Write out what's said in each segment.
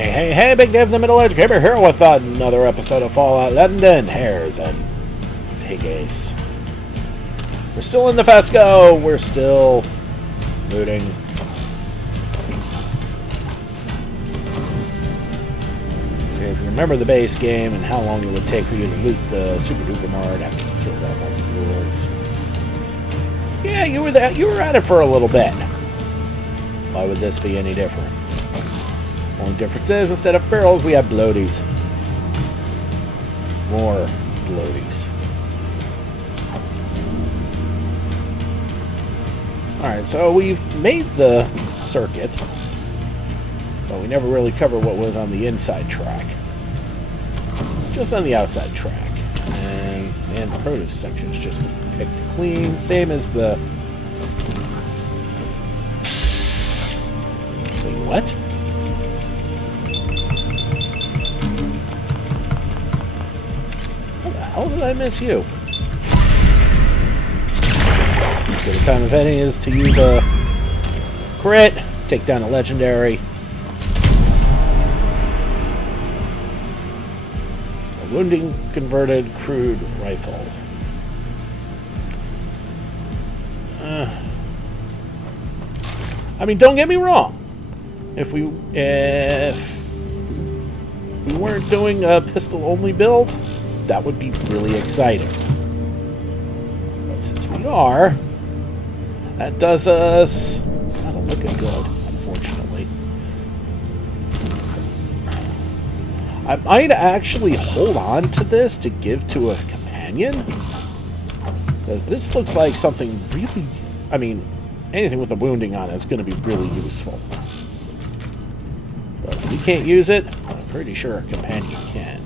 Hey, Big Dave the Middle-Aged Gamer here with another episode of Fallout London, Hares and Piggies. We're still in the Fesco, we're still looting. Okay, if you remember the base game and how long it would take for you to loot the Super Duper Mart after you killed off all the ghouls. Yeah, you were at it for a little bit. Why would this be any different? Only difference is, instead of ferals, we have bloaties. More bloaties. Alright, so we've made the circuit, but we never really covered what was on the inside track. Just on the outside track. And the produce section is just picked clean, same as the... Wait, what? How did I miss you? So the time of any is to use a crit, take down a legendary. A wounding converted crude rifle. I mean, don't get me wrong. If we weren't doing a pistol-only build, that would be really exciting. But since we are, that does us not looking good, unfortunately. I might actually hold on to this to give to a companion, because this looks like something really, I mean, anything with a wounding on it is going to be really useful. But if we can't use it, I'm pretty sure a companion can.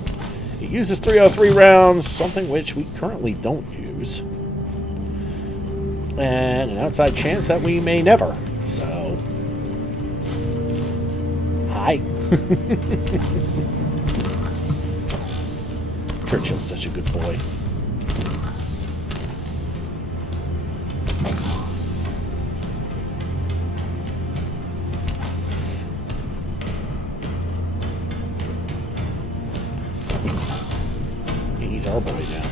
It uses 303 rounds, something which we currently don't use. And an outside chance that we may never. So... Hi. Churchill's such a good boy. He's our boy now.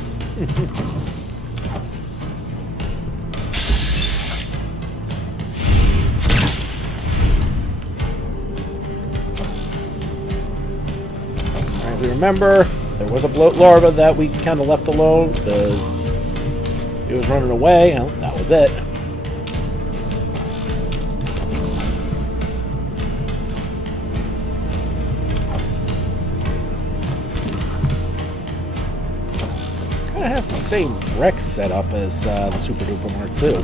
Alright, we remember there was a bloat larva that we kind of left alone because he was running away. Well, that was it. It has the same wreck setup as the Super Duper Mark II.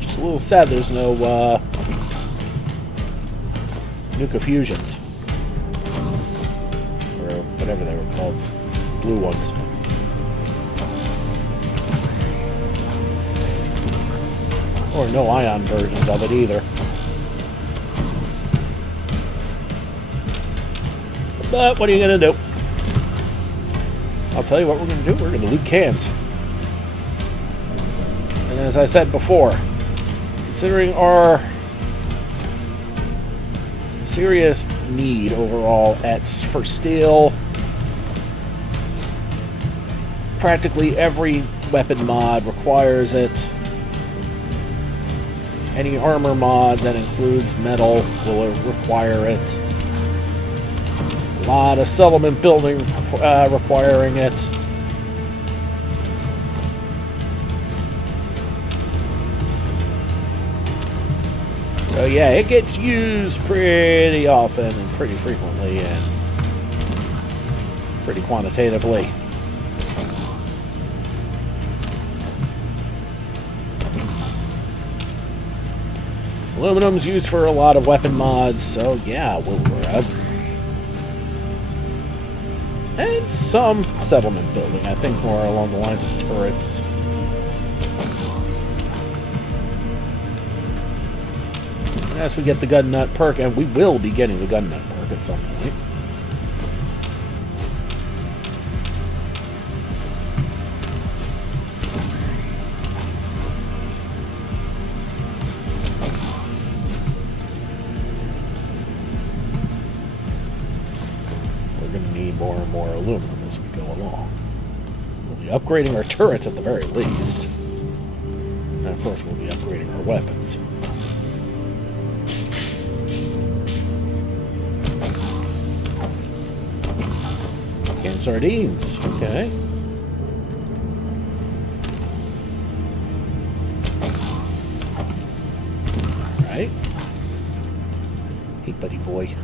Just a little sad there's no nuka fusions, or whatever they were called, blue ones. Or no ion versions of it either. But what are you going to do? I'll tell you what we're going to do. We're going to loot cans. And as I said before, considering our serious need overall for steel, practically every weapon mod requires it. Any armor mod that includes metal will require it. A lot of settlement building requiring it. So yeah, it gets used pretty often and pretty frequently and pretty quantitatively. Aluminum's used for a lot of weapon mods, so yeah, we'll grab. And some settlement building, I think more along the lines of turrets. And as we get the gun nut perk, and we will be getting the gun nut perk at some point. aluminum as we go along. We'll be upgrading our turrets at the very least. And of course, we'll be upgrading our weapons. Canned sardines. Okay. Alright. Hey, buddy boy.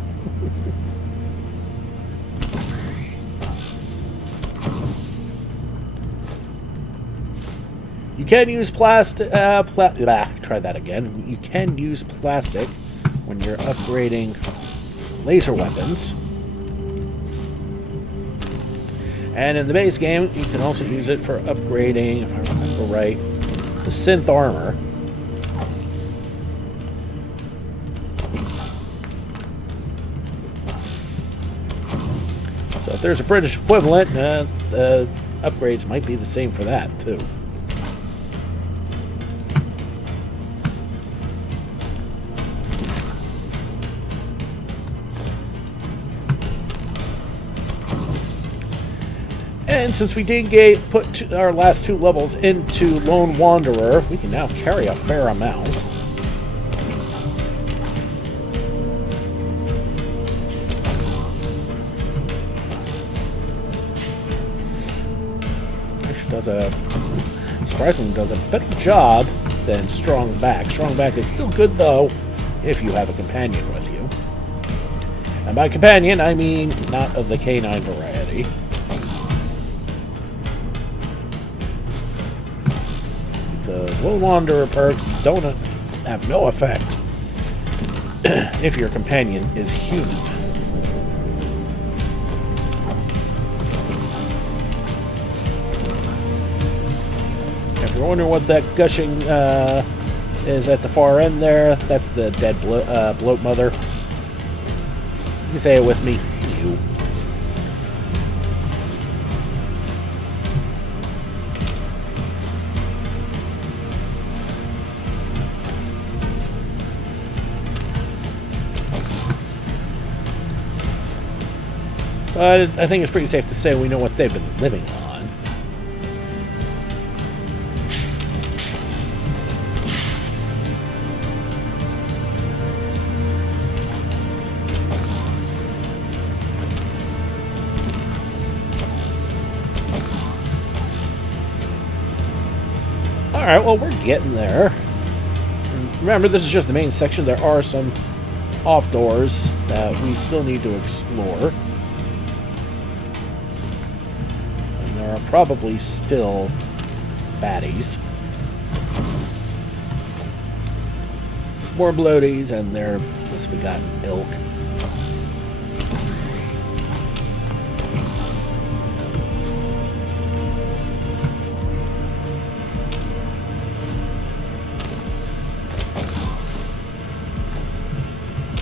You can use plastic. Try that again. You can use plastic when you're upgrading laser weapons. And in the base game, you can also use it for upgrading, if I remember right, the synth armor. So if there's a British equivalent, the upgrades might be the same for that, too. And since we did put our last 2 levels into Lone Wanderer, we can now carry a fair amount. Actually surprisingly does a better job than Strong Back. Strong Back is still good though, if you have a companion with you. And by companion, I mean not of the canine variety. Because Lone Wanderer perks have no effect if your companion is human. If you're wondering what that gushing is at the far end there, that's the dead bloat mother. You can say it with me. You. But I think it's pretty safe to say we know what they've been living on. Alright, well, we're getting there. And remember, this is just the main section. There are some off doors that we still need to explore. Are probably still baddies. More bloaties, and they're misbegotten ilk.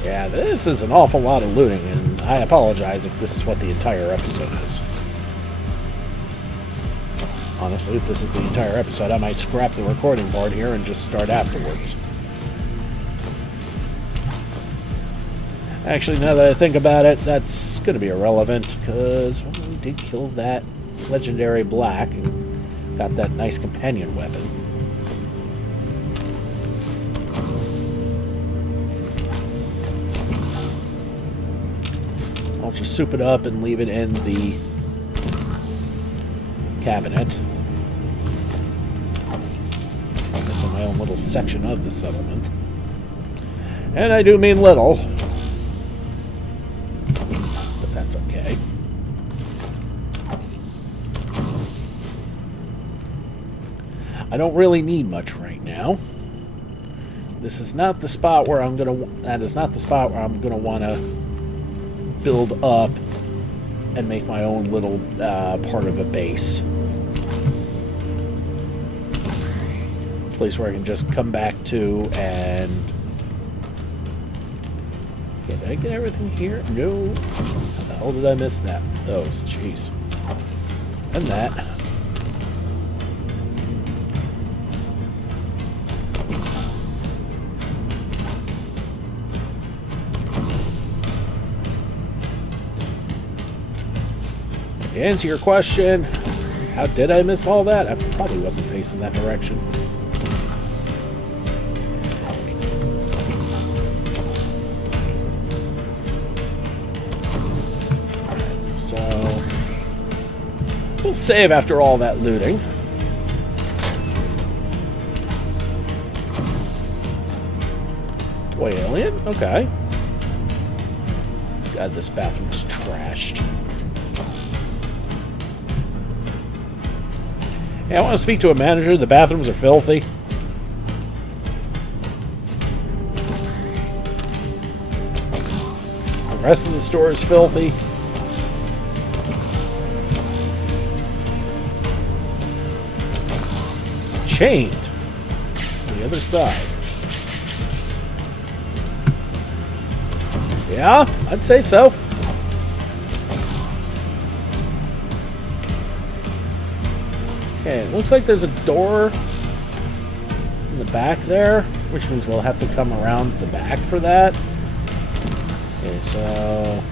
Yeah, this is an awful lot of looting, and I apologize if this is what the entire episode is. Honestly, if this is the entire episode, I might scrap the recording board here and just start afterwards. Actually, now that I think about it, that's going to be irrelevant, because we did kill that legendary black and got that nice companion weapon. I'll just soup it up and leave it in the cabinet. My own little section of the settlement. And I do mean little. But that's okay. I don't really need much right now. This is not the spot where that is not the spot where I'm gonna want to build up and make my own little part of a base. Place where I can just come back to and... Okay, did I get everything here? No. How the hell did I miss that? Those, jeez. And that. To answer your question, how did I miss all that? I probably wasn't facing that direction. Alright, so we'll save after all that looting. Toy alien? Okay. God, this bathroom is trashed. Hey, I want to speak to a manager. The bathrooms are filthy. The rest of the store is filthy. Chained to the other side. Yeah, I'd say so. Okay, it looks like there's a door in the back there, which means we'll have to come around the back for that. Okay, so...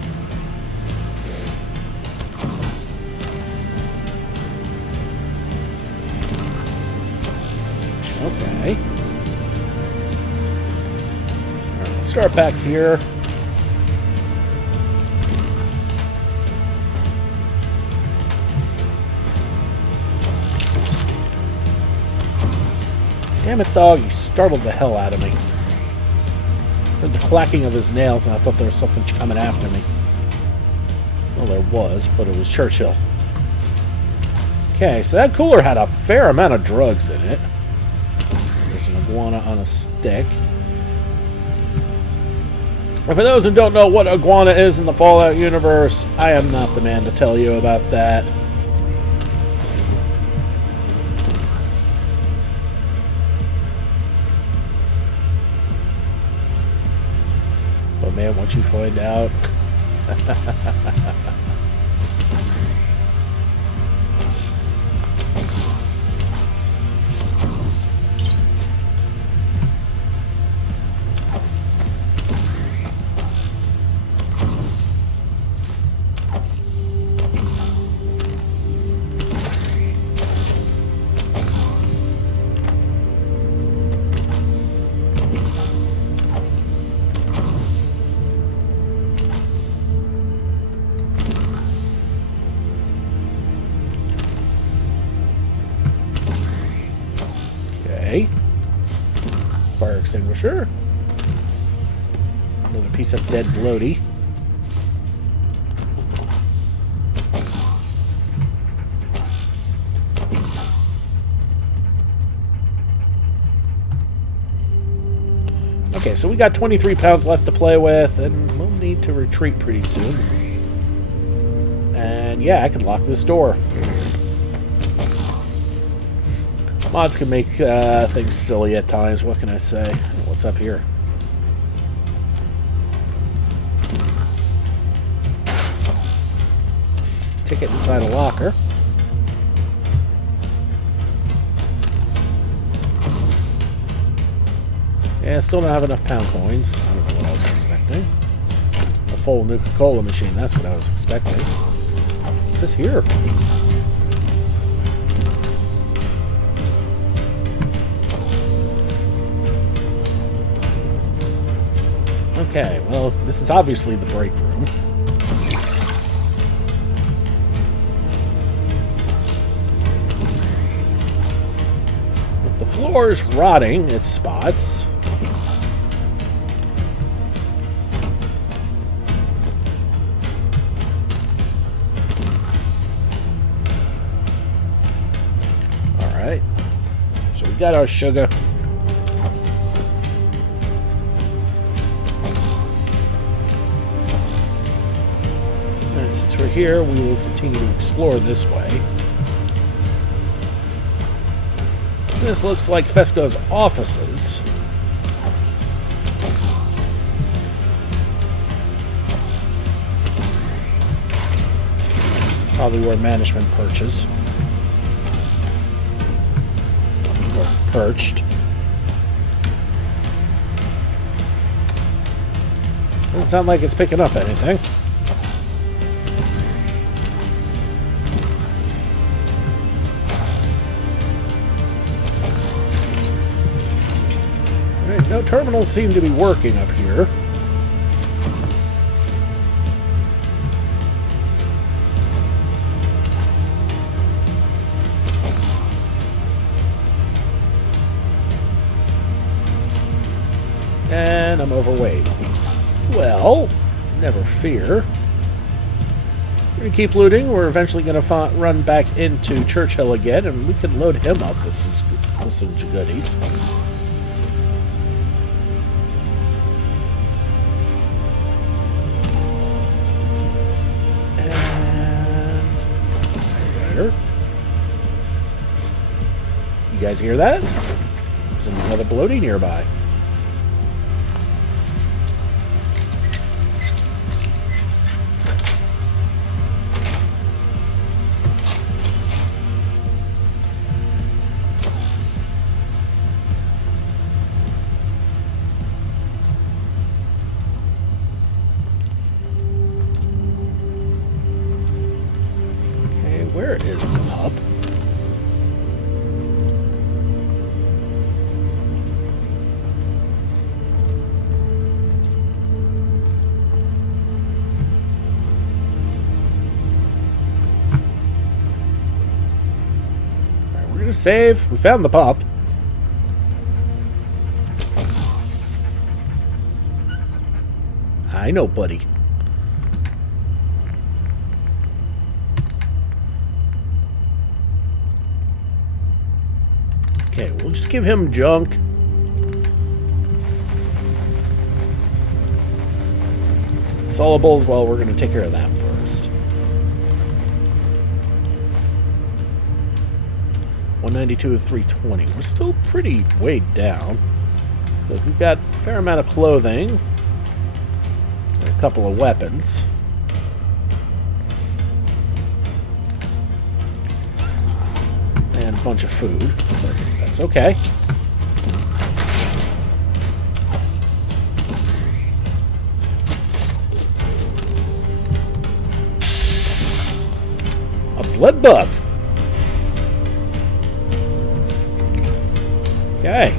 Okay. Alright, we'll start back here. Damn it, dog, you startled the hell out of me. Heard the clacking of his nails and I thought there was something coming after me. Well, there was, but it was Churchill. Okay, so that cooler had a fair amount of drugs in it. There's an iguana on a stick. And for those who don't know what iguana is in the Fallout universe, I am not the man to tell you about that. But man, once you find out... Fire extinguisher. Another piece of dead bloaty. Okay, so we got 23 pounds left to play with, and we'll need to retreat pretty soon. And yeah, I can lock this door. Mods can make things silly at times. What can I say? What's up here? Ticket inside a locker. Yeah, still don't have enough pound coins. I don't know what I was expecting. A full Nuka-Cola machine. That's what I was expecting. What's this here? Okay, well, this is obviously the break room. With the floors rotting its spots. Alright. So we got our sugar. Since we're here, we will continue to explore this way. This looks like Fesco's offices. Probably where management perches. Or perched. Doesn't sound like it's picking up anything. Alright, no terminals seem to be working up here. And I'm overweight. Well, never fear. We're going to keep looting. We're eventually going to run back into Churchill again, and we can load him up with some goodies. And there. You guys hear that? There's another bloating nearby. Where is the pup? Alright, we're gonna save. We found the pup. I know, buddy. Okay, we'll just give him junk. Solubles, well, we're going to take care of that first. 192 of 320. We're still pretty weighed down. So we've got a fair amount of clothing. And a couple of weapons. And a bunch of food. But that's okay. A blood bug. Okay.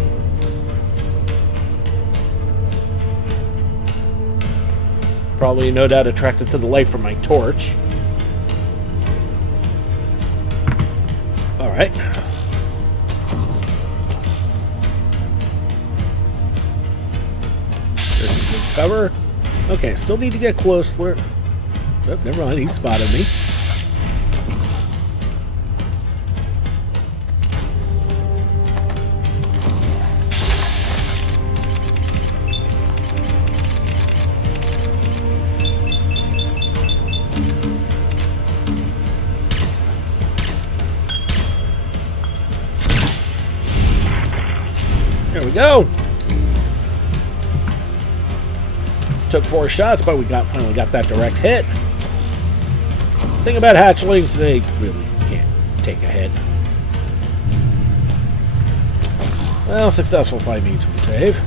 Probably no doubt attracted to the light from my torch. Alright. There's some good cover. Okay, still need to get closer. Oh, never mind, he spotted me. There we go. Took 4 shots, but we finally got that direct hit. Thing about hatchlings, they really can't take a hit. Well, successful fight means we save.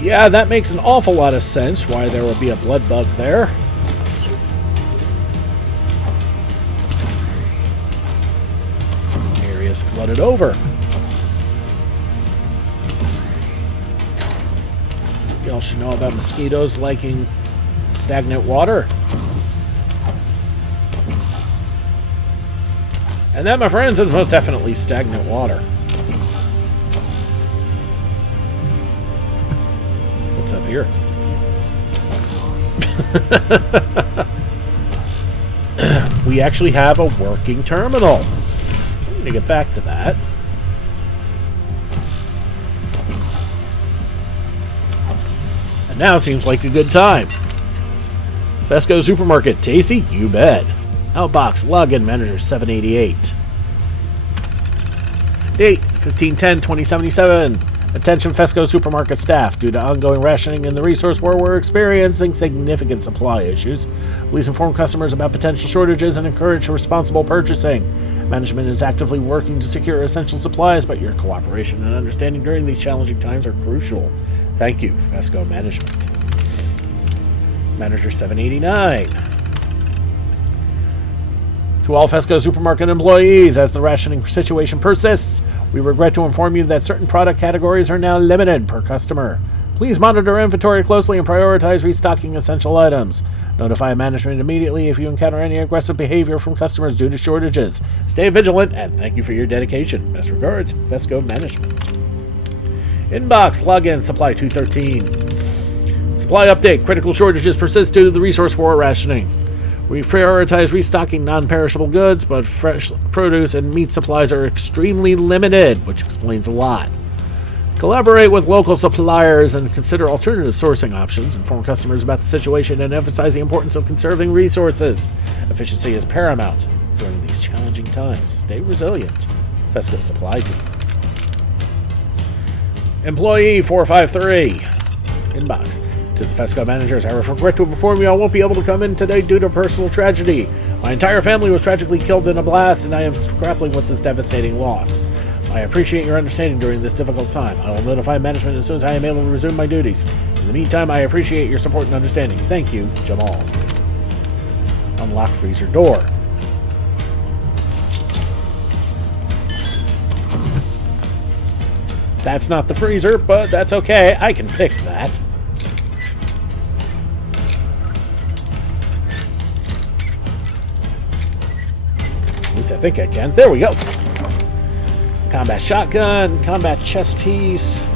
Yeah, that makes an awful lot of sense why there would be a blood bug there. Area is flooded over. Y'all should know about mosquitoes liking stagnant water. And that, my friends, is most definitely stagnant water. Up here. We actually have a working terminal. I'm going to get back to that. And now seems like a good time. Fesco Supermarket. Tasty? You bet. Outbox. Login Manager 788. Date 15/10/2077. Attention Fesco supermarket staff. Due to ongoing rationing in the resource war, we're experiencing significant supply issues. Please inform customers about potential shortages and encourage responsible purchasing. Management is actively working to secure essential supplies, but your cooperation and understanding during these challenging times are crucial. Thank you, Fesco Management. Manager 789. To all Fesco supermarket employees, as the rationing situation persists, we regret to inform you that certain product categories are now limited per customer. Please monitor inventory closely and prioritize restocking essential items. Notify management immediately if you encounter any aggressive behavior from customers due to shortages. Stay vigilant, and thank you for your dedication. Best regards, Fesco Management. Inbox, login, Supply 213. Supply update. Critical shortages persist due to the resource war rationing. We prioritize restocking non-perishable goods, but fresh produce and meat supplies are extremely limited, which explains a lot. Collaborate with local suppliers and consider alternative sourcing options. Inform customers about the situation and emphasize the importance of conserving resources. Efficiency is paramount during these challenging times. Stay resilient. Fesco Supply Team. Employee 453. Inbox. To the Fesco managers, I regret to inform you I won't be able to come in today due to personal tragedy. My entire family was tragically killed in a blast, and I am grappling with this devastating loss. I appreciate your understanding during this difficult time. I will notify management as soon as I am able to resume my duties. In the meantime, I appreciate your support and understanding. Thank you, Jamal. Unlock freezer door. That's not the freezer, but that's okay. I can pick that. At least I think I can. There we go. Combat shotgun, combat chest piece,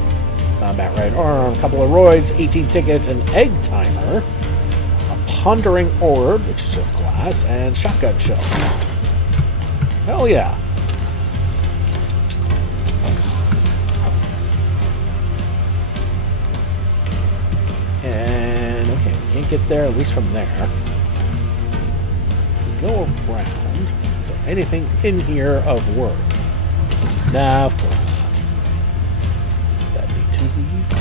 combat right arm, couple of roids, 18 tickets, an egg timer, a pondering orb, which is just glass, and shotgun shells. Hell yeah. And okay, we can't get there, at least from there. Go around. Is there anything in here of worth? Nah, of course not. That'd be too easy.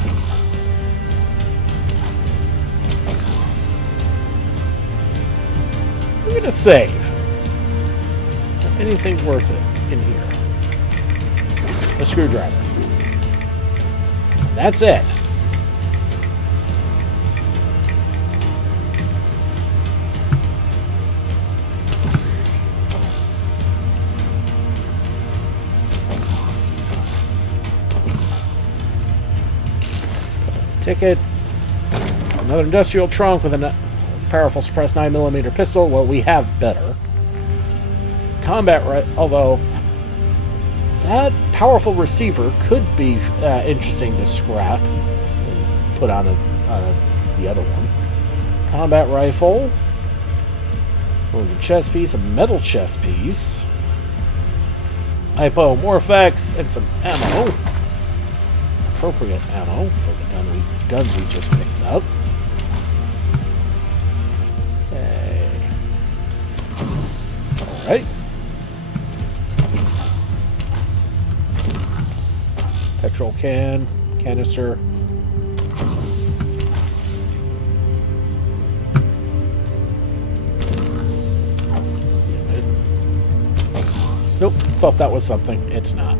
We're gonna save. Is there anything worth it in here? A screwdriver. That's it. Tickets, another industrial trunk with a powerful suppressed 9mm pistol. Well, we have better. Combat right, although that powerful receiver could be interesting to scrap and put on the other one. Combat rifle, a chest piece, a metal chest piece, hypo morphex, and some ammo. Appropriate ammo for the guns we just picked up. Okay. Alright. Petrol can, canister. Nope, thought that was something. It's not.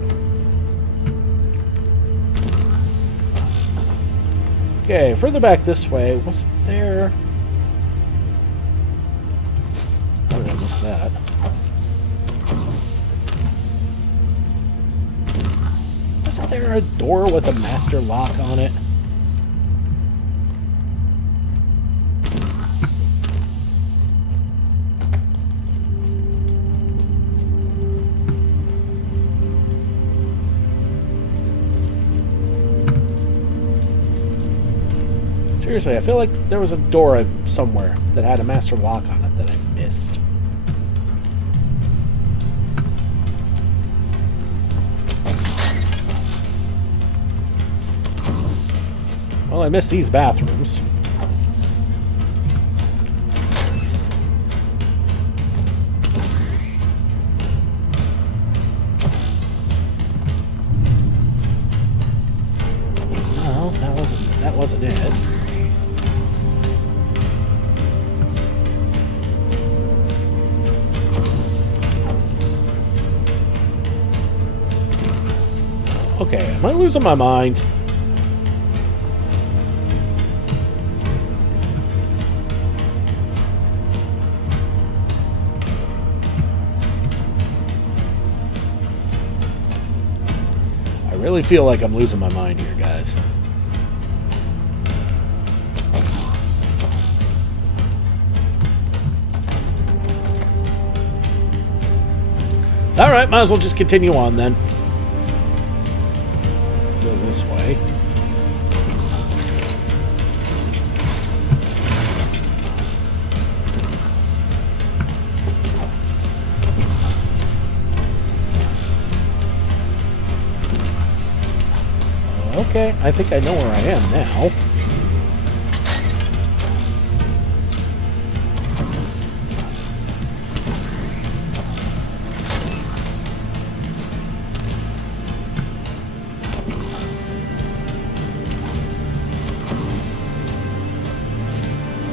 Okay, further back this way, wasn't there... Oh, I missed that. Wasn't there a door with a master lock on it? Seriously, I feel like there was a door somewhere that had a master lock on it that I missed. Well, I missed these bathrooms. wasn't it. Okay, am I losing my mind? I really feel like I'm losing my mind here, guys. Alright, might as well just continue on then. Go this way. Okay, I think I know where I am now.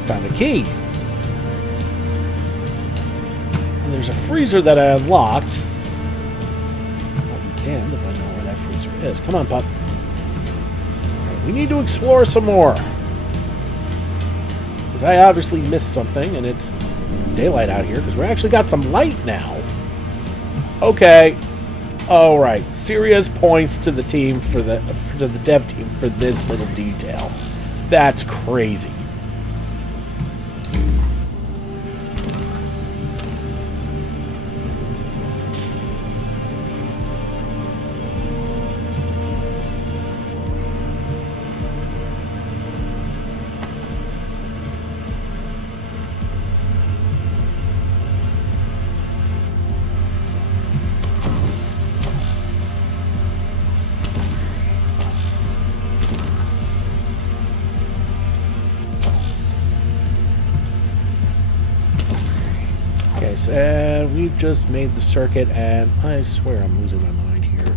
Found a key. And there's a freezer that I unlocked. I'll be damned if I know where that freezer is. Come on, pup. We need to explore some more. Because I obviously missed something, and it's daylight out here, because we actually got some light now. Okay. Alright. Serious points to the team for the dev team for this little detail. That's crazy. Okay, so we've just made the circuit, and I swear I'm losing my mind here.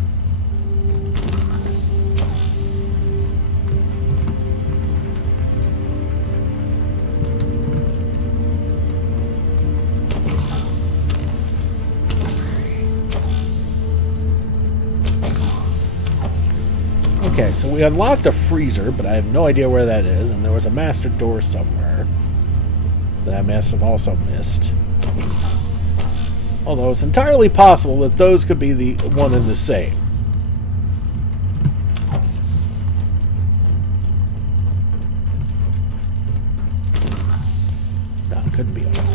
Okay, so we unlocked a freezer, but I have no idea where that is, and there was a master door somewhere that I must have also missed. Although it's entirely possible that those could be the one and the same. No, it couldn't be up there.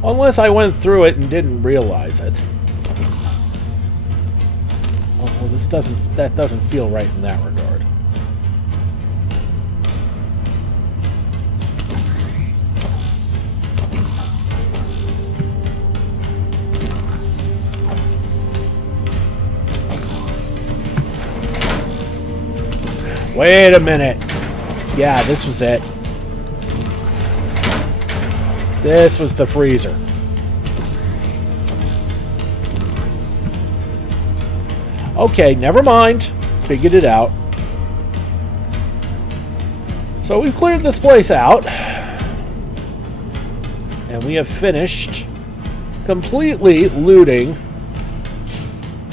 Unless I went through it and didn't realize it. Although that doesn't feel right in that regard. Wait a minute. Yeah, this was it. This was the freezer. Okay, never mind. Figured it out. So we've cleared this place out. And we have finished completely looting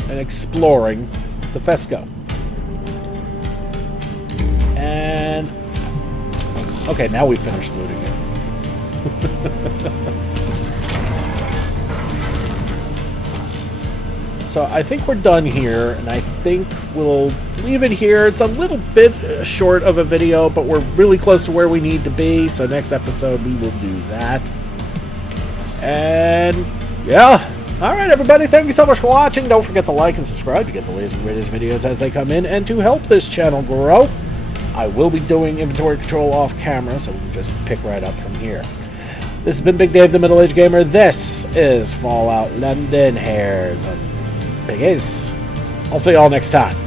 and exploring the Fesco. And... okay, now we've finished looting it. So I think we're done here, and I think we'll leave it here. It's a little bit short of a video, but we're really close to where we need to be, so next episode we will do that. And yeah, alright everybody, thank you so much for watching. Don't forget to like and subscribe to get the latest and greatest videos as they come in, and to help this channel grow, I will be doing inventory control off camera, so we can just pick right up from here. This has been Big Dave, the Middle-Aged Gamer. This is Fallout London, Hares, and Piggies. I'll see y'all next time.